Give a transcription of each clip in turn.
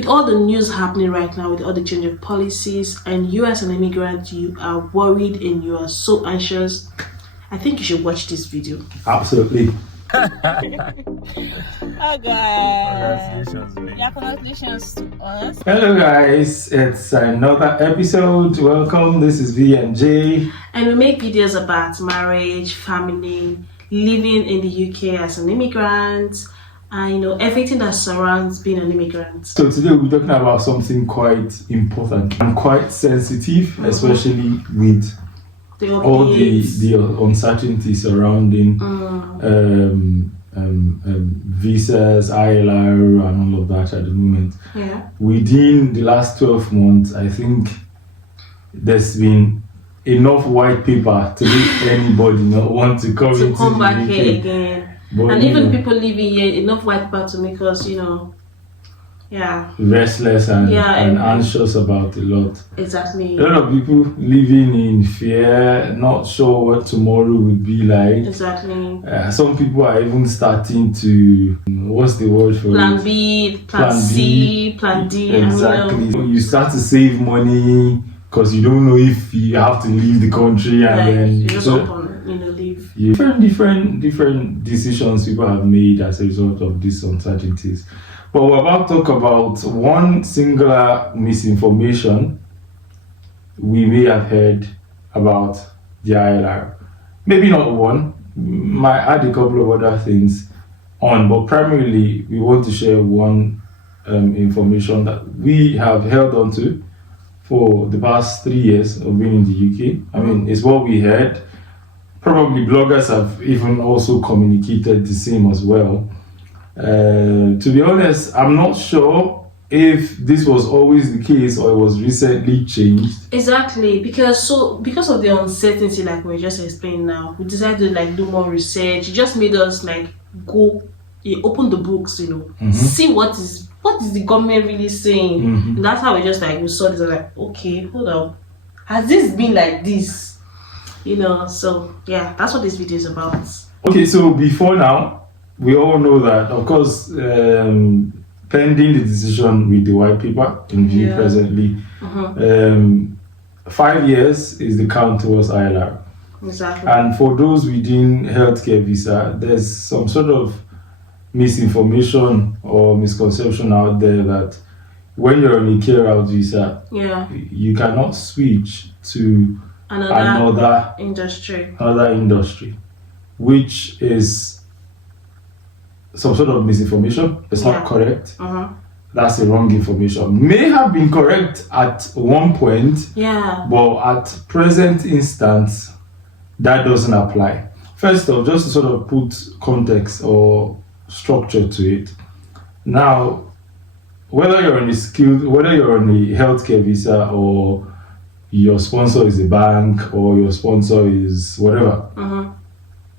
With all the news happening right now, with all the change of policies, and you as an immigrant, you are worried and you are so anxious, I think you should watch this video. Absolutely. Oh guys. Yeah, congratulations to us. Hello guys, it's another episode. Welcome. This is V and J. And we make videos about marriage, family, living in the UK as an immigrant, and everything that surrounds being an immigrant. So today we're talking about something quite important and quite sensitive, especially with all the uncertainty surrounding visas, ILR, and all of that at the moment. Yeah. Within the last 12 months, I think there's been enough white paper to make anybody not want to come into come back the here UK. again. But, and even people living here, enough white paper to make us, restless and anxious about a lot. Exactly. A lot of people living in fear, not sure what tomorrow would be like. Exactly. Some people are even starting to, what's the word for Plan it? B, Plan C, Plan D. Exactly. You start to save money because you don't know if you have to leave the country, and then you just leave. Different decisions people have made as a result of these uncertainties. But we're about to talk about one singular misinformation we may have heard about the ILR. Maybe not one, might add a couple of other things on, but primarily we want to share one information that we have held on to for the past 3 years of being in the UK. I mean, it's what we heard. Probably bloggers have even also communicated the same as well. To be honest, I'm not sure if this was always the case or it was recently changed. Exactly, because of the uncertainty, like we just explained now, we decided to do more research. It just made us go open the books, see what is the government really saying. And that's how we just we saw this and okay, hold up, has this been like this? So yeah, that's what this video is about. Okay, so before now, we all know that, of course, pending the decision with the white paper in view presently, 5 years is the count towards ILR. Exactly. And for those within healthcare visa, there's some sort of misinformation or misconception out there that when you're on a care out visa, you cannot switch to another industry, which is some sort of misinformation. It's not correct. That's the wrong information. May have been correct at one point, but at present instance, that doesn't apply. First off, just to sort of put context or structure to it. Now, whether you're on a healthcare visa, or your sponsor is a bank, or your sponsor is whatever,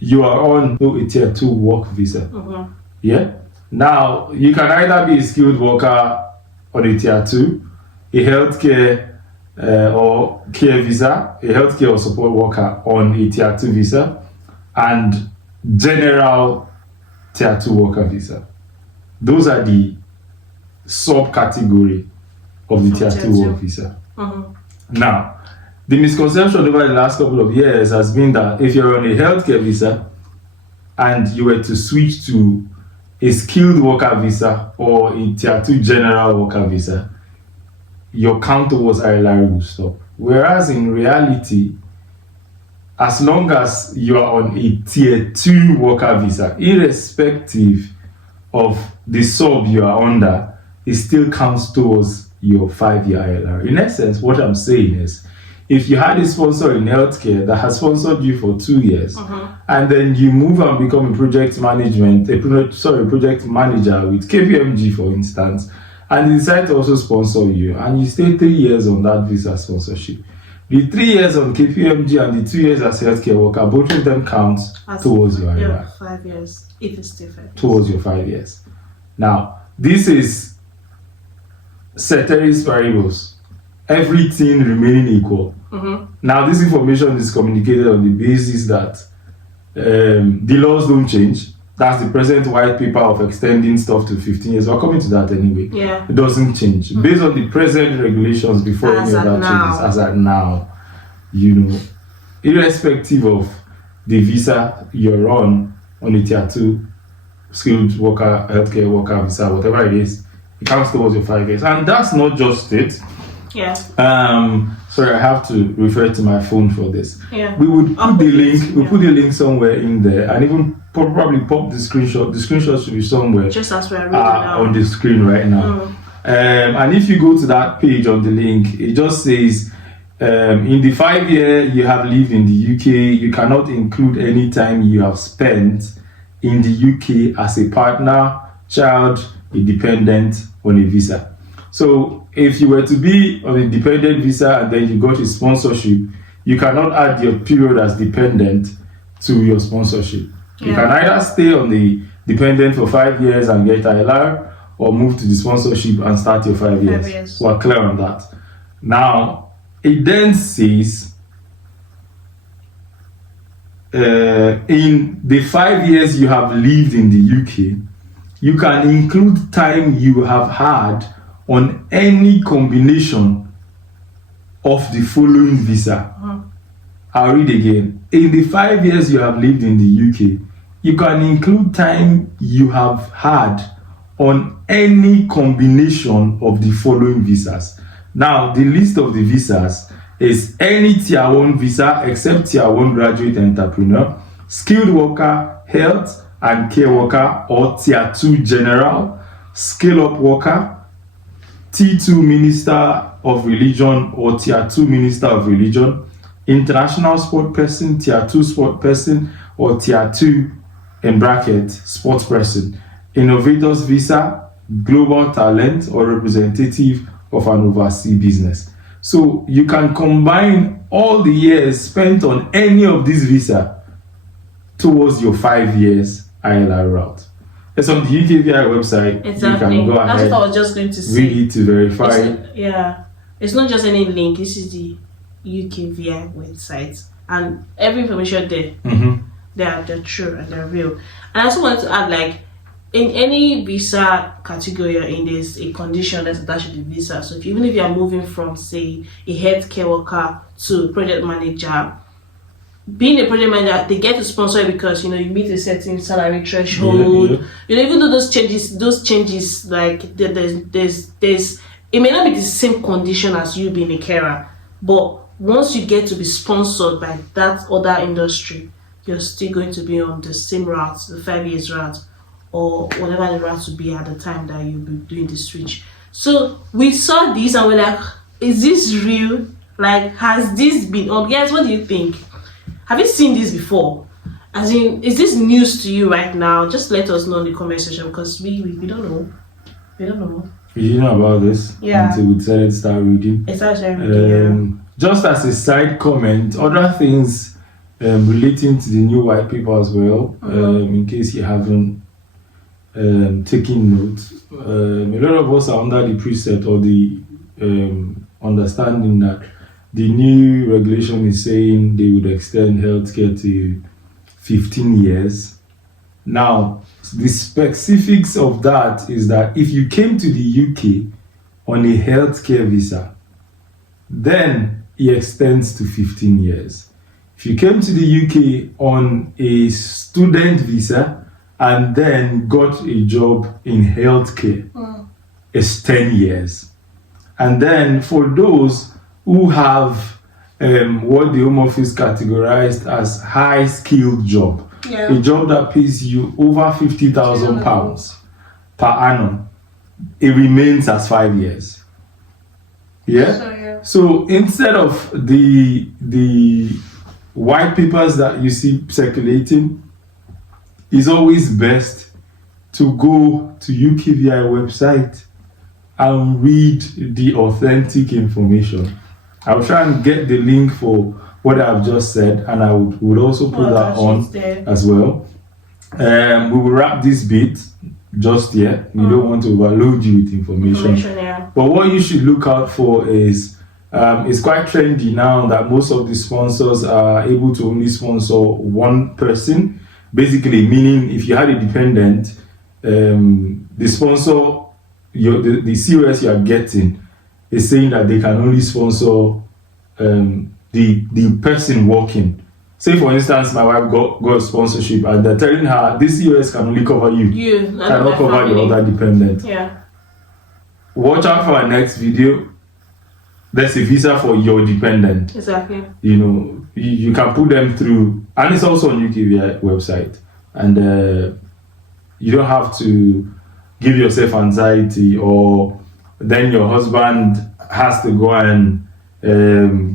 you are on a tier 2 work visa. Yeah. Now, you can either be a skilled worker on a tier 2, a healthcare or care visa, a healthcare or support worker on a tier 2 visa, and general tier 2 worker visa. Those are the subcategory of the tier 2 work visa. Now, the misconception over the last couple of years has been that if you're on a healthcare visa and you were to switch to a skilled worker visa or a tier 2 general worker visa, your count towards ILR will stop. Whereas in reality, as long as you are on a tier 2 worker visa, irrespective of the sub you are under, it still counts towards your 5-year ILR. In essence, what I'm saying is, if you had a sponsor in healthcare that has sponsored you for 2 years, and then you move and become a project manager with KPMG, for instance, and they decide to also sponsor you, and you stay 3 years on that visa sponsorship, the 3 years on KPMG and the 2 years as healthcare worker, both of them count towards your ILR. 5 years, if it's still 5 years. Towards your 5 years. Now, this is ceteris paribus, everything remaining equal. Now, this information is communicated on the basis that the laws don't change. That's the present white paper of extending stuff to 15 years. We're coming to that anyway. Yeah. It doesn't change. Based on the present regulations before any other changes, as at now, irrespective of the visa you're on a tier 2 skilled worker, healthcare worker visa, whatever it is, it counts towards your 5 years. And that's not just it. Yeah. Sorry, I have to refer to my phone for this. Yeah. We would put the link. We'll put the link somewhere in there, and even probably pop the screenshot. The screenshot should be somewhere. Just as we're reading now. On the screen right now. And if you go to that page on the link, it just says, in the 5 year you have lived in the UK, you cannot include any time you have spent in the UK as a partner, child, a dependent on a visa. So if you were to be on a dependent visa and then you got a sponsorship, you cannot add your period as dependent to your sponsorship. Yeah. You can either stay on the dependent for 5 years and get ILR, or move to the sponsorship and start your 5 years. 5 years. We're clear on that. Now, it then says, in the 5 years you have lived in the UK, you can include time you have had on any combination of the following visa. I'll read again. In the 5 years you have lived in the UK, you can include time you have had on any combination of the following visas. Now, the list of the visas is any tier 1 visa except tier 1 graduate entrepreneur, skilled worker, health and care worker, or tier 2 general, scale up worker, T2 minister of religion or tier 2 minister of religion, international sport person, tier 2 sport person, or tier 2 in bracket sports person, innovators visa, global talent, or representative of an overseas business. So you can combine all the years spent on any of these visa towards your 5 years ILR route. It's on the UKVI website. Exactly. You can go ahead. That's what I was just going to say. Read it to verify. It's not just any link. This is the UKVI website, and every information there, they're true and they're real. And I also want to add, like, in any visa category you're in, there's a condition that's attached to the visa. So even if you're moving from, say, a healthcare worker to a project manager, being a project manager, they get to sponsor you because you meet a certain salary threshold. Even though those changes, like there's it may not be the same condition as you being a carer, but once you get to be sponsored by that other industry, you're still going to be on the same route, the 5 years route, or whatever the route to be at the time that you'll be doing the switch. So we saw this and we're like, is this real? Like, has this been guys, what do you think? Have you seen this before? As in, is this news to you right now? Just let us know in the comment section, because we don't know. We don't know. You didn't know about this until we decided to start reading. Just as a side comment, other things relating to the new white paper as well, in case you haven't taken note, a lot of us are under the precept or the understanding that the new regulation is saying they would extend healthcare to 15 years. Now, the specifics of that is that if you came to the UK on a healthcare visa, then it extends to 15 years. If you came to the UK on a student visa and then got a job in healthcare, it's 10 years. And then for those who have what the Home Office categorized as high-skilled job, a job that pays you over £50,000 per annum, it remains as 5 years. So instead of the white papers that you see circulating, it's always best to go to UKVI website and read the authentic information. I'll try and get the link for what I've just said, and I would also put that on as well. We will wrap this bit just yet. We don't want to overload you with information. But what you should look out for is it's quite trendy now that most of the sponsors are able to only sponsor one person. Basically, meaning if you had a dependent, the sponsor, the COS you are getting is saying that they can only sponsor the person working. Say for instance, my wife got sponsorship and they're telling her this COS can only cover you, cannot cover your other dependent. Yeah. Watch out for our next video. There's a visa for your dependent. Exactly. You know, you can put them through, and it's also on UKVI website. And you don't have to give yourself anxiety, or then your husband has to go and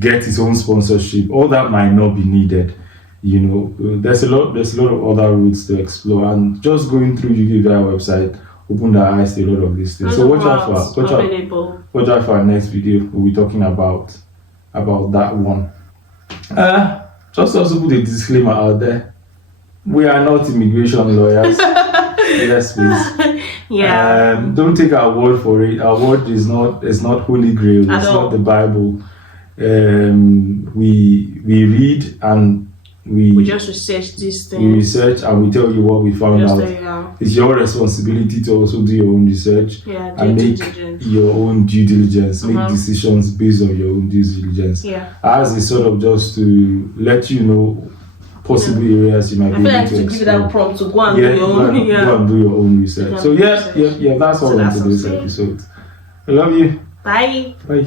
get his own sponsorship. All that might not be needed. You know, there's a lot of other routes to explore, and just going through UKVI website opened our eyes to a lot of these things. So watch out for our next video. We'll be talking about that one. Just also put a disclaimer out there. We are not immigration lawyers. Yes, please. Yeah. Don't take our word for it. Our word is not Holy Grail. It's not the Bible. We read and we just research these things. We research and we tell you what we found out. It's your responsibility to also do your own research and make your own due diligence. Make decisions based on your own due diligence. As is sort of just to let you know possible areas you might be able to give you that prompt to go and do your own. Go and do your own research. So yeah, that's all in today's episode. I love you. Bye. Bye.